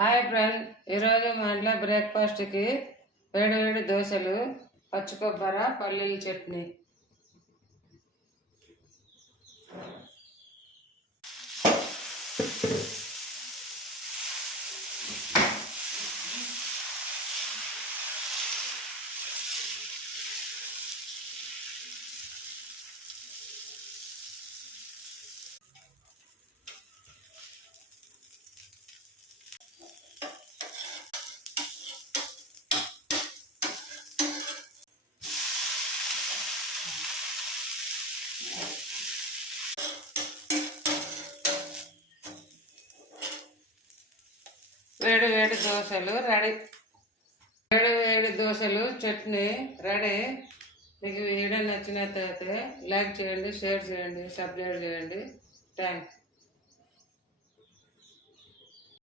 Hi friend, ఈరోజు మా ఇంట్లో బ్రేక్ఫాస్ట్కి వేడి వేడి దోశలు, పచ్చి కొబ్బరి, పల్లీల చట్నీ. వేడి వేడి దోశలు రెడీ. వేడి వేడి దోశలు, చట్నీ రెడీ. మీకు వీడియో నచ్చినట్లయితే లైక్ చేయండి, షేర్ చేయండి, సబ్స్క్రైబ్ చేయండి. థ్యాంక్స్.